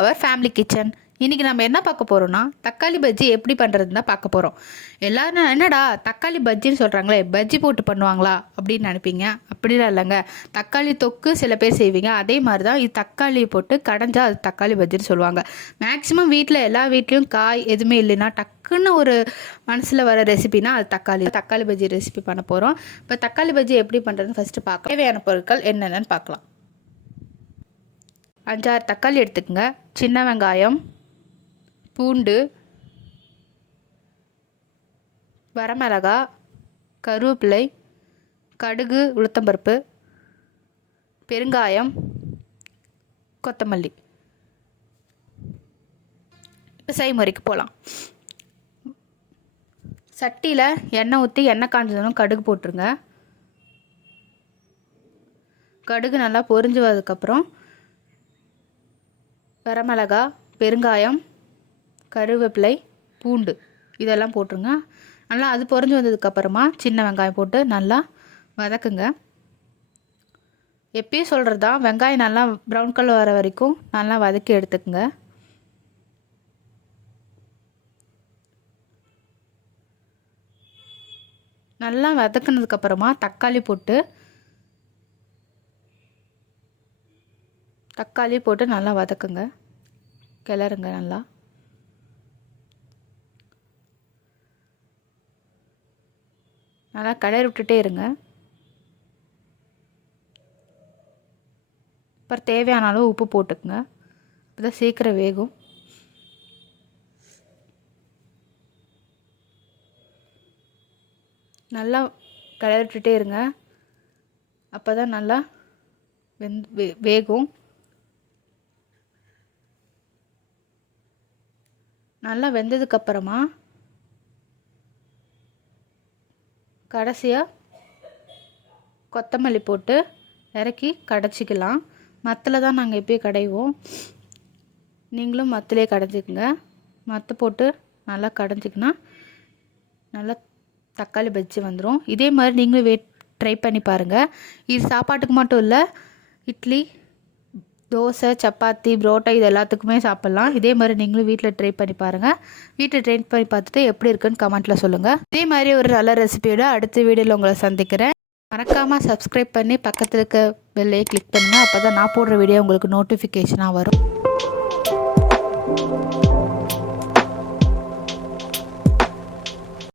அவர் family kitchen. இன்றைக்கி நம்ம என்ன பார்க்க போகிறோம்னா தக்காளி பஜ்ஜி எப்படி பண்ணுறதுன்னு தான் பார்க்க போகிறோம். எல்லோரும் என்னடா தக்காளி பஜ்ஜின்னு சொல்கிறாங்களே, பஜ்ஜி போட்டு பண்ணுவாங்களா அப்படின்னு நினைப்பீங்க. அப்படிலாம் இல்லைங்க. தக்காளி தொக்கு சில பேர் செய்வீங்க, அதே மாதிரி தான் இது தக்காளி போட்டு கடைஞ்சா அது தக்காளி பஜ்ஜின்னு சொல்லுவாங்க. மேக்ஸிமம் வீட்டில் எல்லா வீட்லேயும் காய் எதுவுமே இல்லைன்னா டக்குன்னு ஒரு மனசில் வர ரெசிபினா அது தக்காளி பஜ்ஜி ரெசிபி பண்ண போகிறோம். இப்போ தக்காளி பஜ்ஜி எப்படி பண்ணுறதுன்னு ஃபஸ்ட்டு பார்க்கலாம். தேவையான பொருட்கள் என்னென்னு பார்க்கலாம். 5-6 தக்காளி எடுத்துக்கங்க, சின்ன வெங்காயம், பூண்டு, வரமிளகா, கருவேப்பிலை, கடுகு, உளுத்தம்பருப்பு, பெருங்காயம், கொத்தமல்லி. இப்போ செய்முறைக்கு போகலாம். சட்டியில் எண்ணெய் ஊற்றி எண்ணெய் காஞ்சதும் கடுகு போட்டுருங்க. கடுகு நல்லா பொரிஞ்சு வந்ததுக்கப்புறம் வரமிளகா, பெருங்காயம், கருவேப்பிலை, பூண்டு இதெல்லாம் போட்டுருங்க. நல்லா அது பொரிஞ்சு வந்ததுக்கப்புறமா சின்ன வெங்காயம் போட்டு நல்லா வதக்குங்க. எப்பயும் சொல்கிறது தான், வெங்காயம் நல்லா ப்ரௌன் கலர் வர வரைக்கும் நல்லா வதக்கி எடுத்துக்குங்க. நல்லா வதக்குனதுக்கப்புறமா தக்காளி போட்டு நல்லா வதக்குங்க, கிளறுங்க. நல்லா கிளறி விட்டுட்டே இருங்க. அப்புறம் தேவையான அளவு உப்பு போட்டுக்குங்க, அப்போ தான் சீக்கிரம் வேகும். நல்லா கிளறி விட்டுட்டே இருங்க, அப்போ தான் நல்லா வேகும். நல்லா வெந்ததுக்கப்புறமா கடைசியாக கொத்தமல்லி போட்டு இறக்கி கடைச்சிக்கலாம். மத்தில் தான் நாங்கள் எப்பயும் கடைவோம், நீங்களும் மத்திலே கடைஞ்சிக்கங்க. மத்து போட்டு நல்லா கடைஞ்சிக்கினா நல்லா தக்காளி பஜ்ஜி வந்துடும். இதே மாதிரி நீங்களும் ட்ரை பண்ணி பாருங்கள். இது சாப்பாட்டுக்கு மட்டும் இல்லை, இட்லி, தோசை, சப்பாத்தி, புரோட்டா இது எல்லாத்துக்குமே சாப்பிட்லாம். இதே மாதிரி நீங்களும் வீட்டில் ட்ரை பண்ணி பாருங்கள். வீட்டில் ட்ரை பண்ணி பார்த்துட்டு எப்படி இருக்குன்னு கமெண்ட்டில் சொல்லுங்கள். இதே மாதிரி ஒரு நல்ல ரெசிபியோட அடுத்த வீடியோவில் உங்களை சந்திக்கிறேன். மறக்காமல் சப்ஸ்கிரைப் பண்ணி பக்கத்தில் இருக்க பெல்லையை கிளிக் பண்ணுங்கள். அப்போ தான் நான் போடுற வீடியோ உங்களுக்கு நோட்டிஃபிகேஷனாக வரும்.